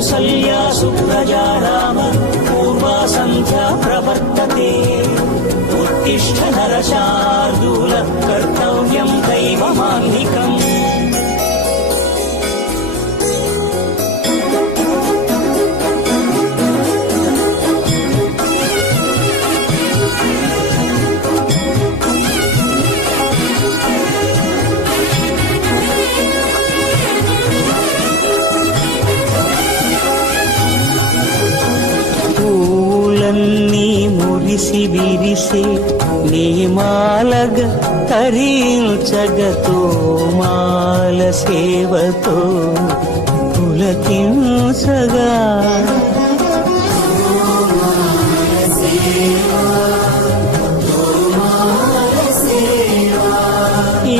కౌసల్యా సుప్రజా రామ పూర్వ సంధ్యా విరిసి విరిసే నీమాలగ తరించగతో మాల సేవతో పులకింసగా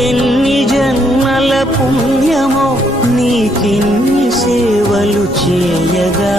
ఎన్ని జన్మల పుణ్యమో నీకిన్ని సేవలు చేయగా.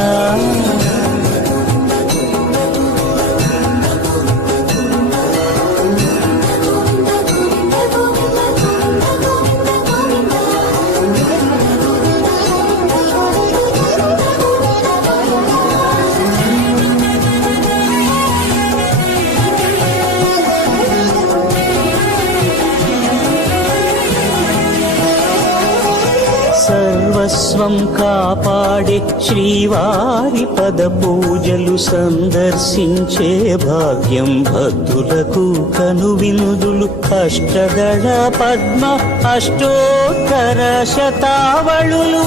సర్వస్వం కాపాడే శ్రీవారి పద పూజలు సందర్శించే భాగ్యం భక్తులకు కనువినుదులు. అష్టదళ పద్మ అష్టోత్తర శతావళులు.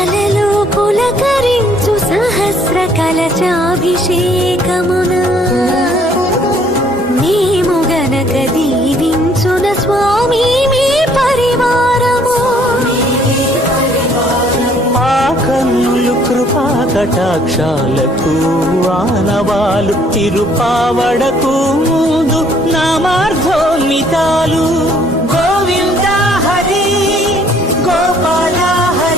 అలలు పులకరించు సహస్ర కలచాభిషేకమునా. కటాక్షాలకు ఆనవాలు తిరుపావడకు ముందు నా మార్గోన్మితాలు